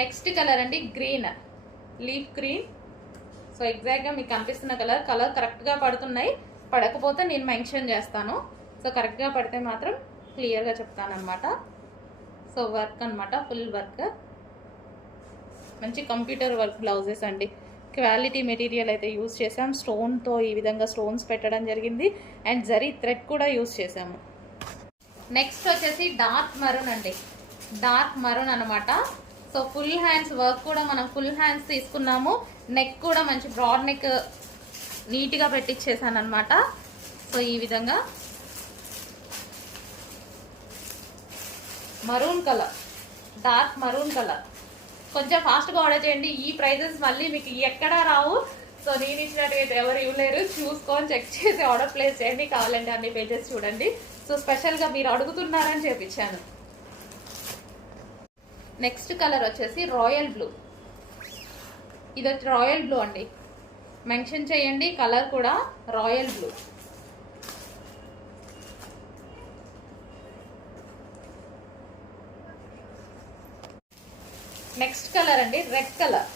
Next colour అండి green. Leaf green. So ఎగ్జాక్ట్గా మీకు కనిపిస్తున్న కలర్ కలర్ కరెక్ట్గా పడుతున్నాయి. పడకపోతే నేను మెన్షన్ చేస్తాను. సో కరెక్ట్గా పడితే మాత్రం క్లియర్గా చెప్తానమాట సో వర్క్ అనమాట ఫుల్ వర్క్. మంచి కంప్యూటర్ వర్క్ బ్లౌజెస్ అండి. క్వాలిటీ మెటీరియల్ అయితే యూజ్ చేసాం స్టోన్తో ఈ విధంగా స్టోన్స్ పెట్టడం జరిగింది. అండ్ జరీ థ్రెడ్ కూడా యూజ్ చేసాము నెక్స్ట్ వచ్చేసి డార్క్ మరూన్ అండి. డార్క్ మరూన్ అనమాట సో ఫుల్ హ్యాండ్స్ వర్క్ కూడా మనం ఫుల్ హ్యాండ్స్ తీసుకున్నాము. నెక్ కూడా మంచి బ్రాడ్ నెక్ నీట్గా పెట్టించేసాను అనమాట సో ఈ విధంగా. Maroon colour dark maroon colour కొంచెం ఫాస్ట్గా ఆర్డర్ చేయండి. ఈ ప్రైజెస్ మళ్ళీ మీకు ఎక్కడా రావు. సో నేను ఇచ్చినట్టుగా ఎవరు ఇవ్వలేరు. చూసుకొని చెక్ చేసి ఆర్డర్ ప్లేస్ చేయండి. కావాలంటే అన్ని పేజెస్ చూడండి. సో స్పెషల్గా మీరు అడుగుతున్నారని చేపించాను నెక్స్ట్ కలర్ వచ్చేసి రాయల్ బ్లూ. ఇది వచ్చి రాయల్ బ్లూ అండి. మెన్షన్ చేయండి కలర్ కూడా రాయల్ బ్లూ. నెక్స్ట్ కలర్ అండి red colour.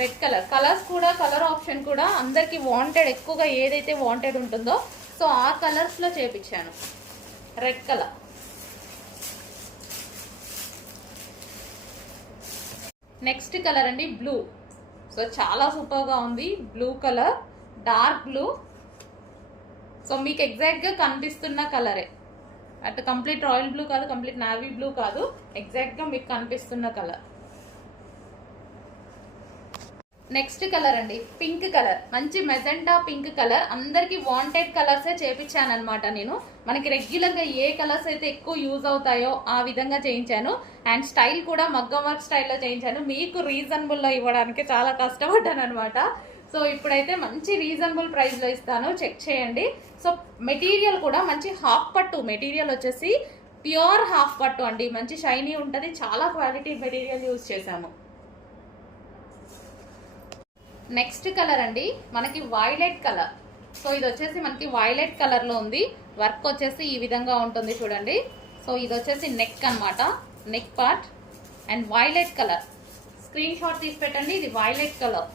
Red colour. Colours కూడా కలర్ ఆప్షన్ కూడా అందరికి వాంటెడ్ ఎక్కువగా ఏదైతే వాంటెడ్ ఉంటుందో సో ఆ కలర్స్లో చేపించాను. Red colour. నెక్స్ట్ కలర్ అండి బ్లూ. సో చాలా సూపర్గా ఉంది. Blue colour dark blue. So మీకు ఎగ్జాక్ట్గా కనిపిస్తున్న కలరే. అటు కంప్లీట్ రాయల్ బ్లూ కాదు కంప్లీట్ నావీ బ్లూ కాదు. ఎగ్జాక్ట్గా మీకు కనిపిస్తున్న కలర్. నెక్స్ట్ కలర్ అండి పింక్ కలర్. మంచి మెజెంటా పింక్ కలర్. అందరికి వాంటెడ్ కలర్సే చేపించాను అనమాట నేను. మనకి రెగ్యులర్గా ఏ కలర్స్ అయితే ఎక్కువ యూజ్ అవుతాయో ఆ విధంగా చేయించాను. అండ్ స్టైల్ కూడా మగ్గం వర్క్ స్టైల్లో చేయించాను. మీకు రీజనబుల్లో ఇవ్వడానికి చాలా కష్టపడ్డాను అనమాట సో ఇప్పుడైతే మంచి రీజనబుల్ ప్రైస్లో ఇస్తాను. చెక్ చేయండి. సో మెటీరియల్ కూడా మంచి హాఫ్ పట్టు. మెటీరియల్ వచ్చేసి ప్యూర్ హాఫ్ పట్టు అండి. మంచి షైనీ ఉంటుంది. చాలా క్వాలిటీ మెటీరియల్ యూజ్ చేశాము. నెక్స్ట్ కలర్ అండి మనకి వైలెట్ కలర్. సో ఇది వచ్చేసి మనకి వైలెట్ కలర్లో ఉంది. వర్క్ వచ్చేసి ఈ విధంగా ఉంటుంది చూడండి. సో ఇది వచ్చేసి నెక్ అన్నమాట. Neck part and violet colour. Screenshot తీసి పెట్టండి ఇది వైలెట్ కలర్.